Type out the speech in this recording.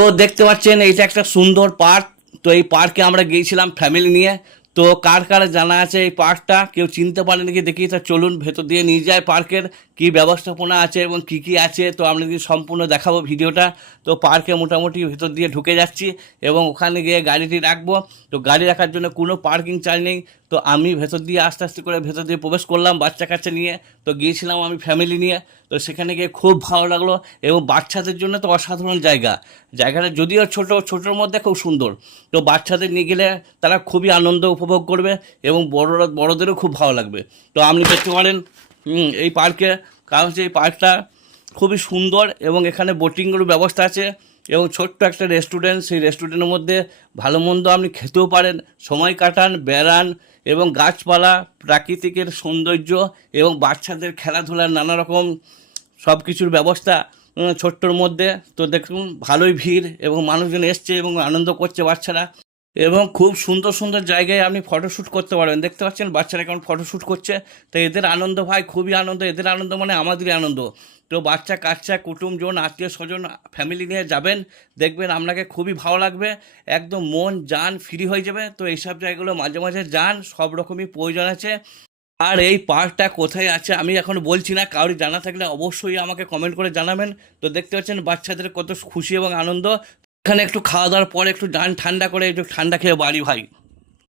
তো দেখতে পাচ্ছেন এইটা একটা সুন্দর পার্ক। তো এই পার্কে আমরা গিয়েছিলাম ফ্যামিলি নিয়ে। তো কার কার জানা আছে এই পার্কটা, কেউ চিনতে পারেন নাকি দেখি, তা চলুন ভেতর দিয়ে নিয়ে যায় পার্কের কি ব্যবস্থাপনা আছে এবং কি কি আছে। তো আমরা যদি সম্পূর্ণ দেখাবো ভিডিওটা। তো পার্কে মোটামুটি ভেতর দিয়ে ঢুকে যাচ্ছি এবং ওখানে গিয়ে গাড়িটি রাখবো। তো গাড়ি রাখার জন্য কোনো পার্কিং চার্জ নেই। তো আমি ভেতর দিয়ে আস্তে আস্তে করে ভেতর দিয়ে প্রবেশ করলাম বাচ্চা কাচ্চা নিয়ে। তো গিয়েছিলাম আমি ফ্যামিলি নিয়ে। তো সেখানে গিয়ে খুব ভালো লাগলো এবং বাচ্চাদের জন্য তো অসাধারণ জায়গা। জায়গাটা যদিও ছোটোর মধ্যে খুব সুন্দর। তো বাচ্চাদের নিয়ে গেলে তারা খুবই আনন্দ উপভোগ করবে এবং বড়দেরও খুব ভালো লাগবে। তো আপনি দেখতে পারেন এই পার্কে, কারণ হচ্ছে এই পার্কটা খুবই সুন্দর এবং এখানে বোটিংয়েরও ব্যবস্থা আছে এবং ছোট্ট একটা রেস্টুরেন্ট। সেই রেস্টুরেন্টের মধ্যে ভালো মন্দ আপনি খেতেও পারেন, সময় কাটান, বেড়ান এবং গাছপালা, প্রাকৃতিকের সৌন্দর্য এবং বাচ্চাদের খেলাধুলার নানা রকম সব কিছুর ব্যবস্থা ছোট্টর মধ্যে। তো দেখুন ভালোই ভিড় এবং মানুষজন এসছে এবং আনন্দ করছে বাচ্চারা, এবং খুব সুন্দর সুন্দর জায়গায় আপনি ফটোশ্যুট করতে পারবেন। দেখতে পাচ্ছেন বাচ্চারা কেমন ফটোশ্যুট করছে। তো এদের আনন্দ ভাই খুবই আনন্দ, এদের আনন্দ মানে আমাদেরই আনন্দ। তো বাচ্চা কাচ্চা কুটুমজন আত্মীয় স্বজন ফ্যামিলি নিয়ে যাবেন, দেখবেন আপনাকে খুবই ভালো লাগবে, একদম মন জান ফ্রি হয়ে যাবে। তো এইসব জায়গাগুলো মাঝে মাঝে যান, সব রকমই প্রয়োজন আছে। আর এই পার্কটা কোথায় আছে আমি এখন বলছি না, কারোর জানা থাকলে অবশ্যই আমাকে কমেন্ট করে জানাবেন। তো দেখতে পাচ্ছেন বাচ্চাদের কত খুশি এবং আনন্দ। এখানে একটু খাওয়া দাওয়ার পরে একটু ডান ঠান্ডা করে একটু ঠান্ডা খেয়ে বাড়ি ভাই।